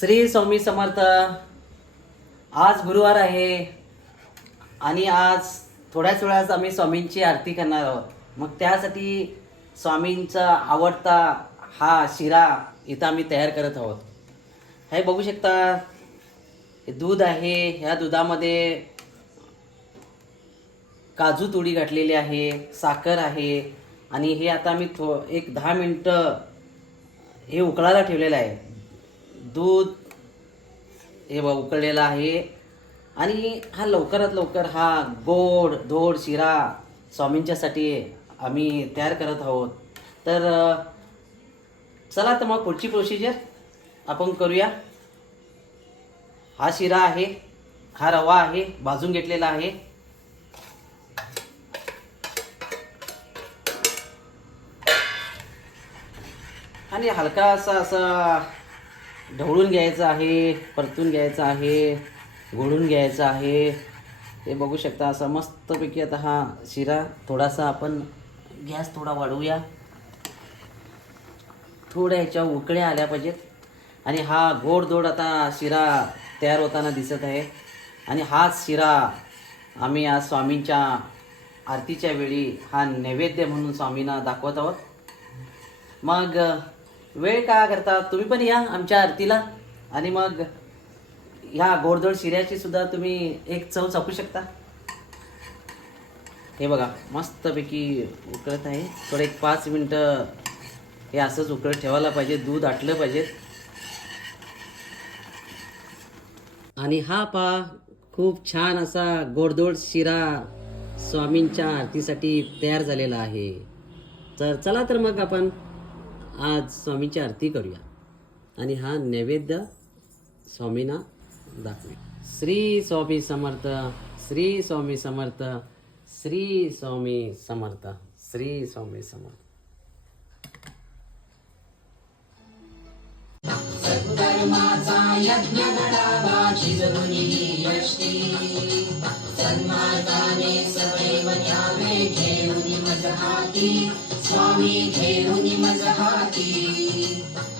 श्री स्वामी समर्थ। आज गुरुवार आहे आणि आज थोड्याच वेळात आम्ही स्वामींची आरती करणार आहोत। मग त्यासाठी स्वामींचा आवडता हा शिरा इथं आम्ही तयार करत आहोत। हे बघू शकता, हे दूध आहे, ह्या दुधामध्ये काजू तुडी घातलेली आहे, साखर आहे आणि हे आता आम्ही एक 10 मिनिटं हे उकळायला ठेवलेलं आहे। दूध हे उकळलेलं आहे आणि हा लवकरात लवकर हा गोड धोड शिरा स्वामींच्यासाठी आम्ही तयार करत आहोत। तर चला तर मग पुढची प्रोसिजर आपण करूया। हा शिरा आहे, हा रवा आहे, भाजून घेतलेला आहे। आणि हलका असा ढवळून घ्यायचा आहे, परतून घ्यायचा आहे, घोळून घ्यायचा आहे। हे बघू शकता असं मस्तपैकी। आता हा शिरा थोडासा आपण गॅस थोडा वाढवूया, थोड्या ह्याच्या उकळ्या आल्या पाहिजेत। आणि हा गोडधोड आता शिरा तयार होताना दिसत आहे। आणि हाच शिरा आम्ही आज स्वामींच्या आरतीच्या वेळी हा नैवेद्य म्हणून स्वामींना दाखवत आहोत। मग वेळ का करता, तुम्ही पण या आमच्या आरतीला आणि मग ह्या गोडधोड शिऱ्याची सुद्धा तुम्ही एक चव चाखू शकता। हे बघा मस्तपैकी उकळत आहे। थोडं एक 5 मिनिटं हे असंच उकळत ठेवायला पाहिजे, दूध आटलं पाहिजे। आणि हा खूप छान असा गोडधोड शिरा स्वामींच्या आरतीसाठी तयार झालेला आहे। तर चला तर मग आपण आज स्वामींची आरती करूया आणि हा नैवेद्य स्वामींना दाखवूया। श्री स्वामी समर्थ, श्री स्वामी समर्थ, श्री स्वामी समर्थ, श्री स्वामी समर्थ। सत्कर्माचा यज्ञ घडावा शिजवुनी यष्टी, सन्मार्गाने सदैव न्यावे घेऊनी मज हाती, स्वामी घेऊनी मज हाती,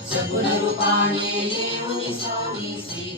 सगुण रूपाने येऊनी स्वामी श्री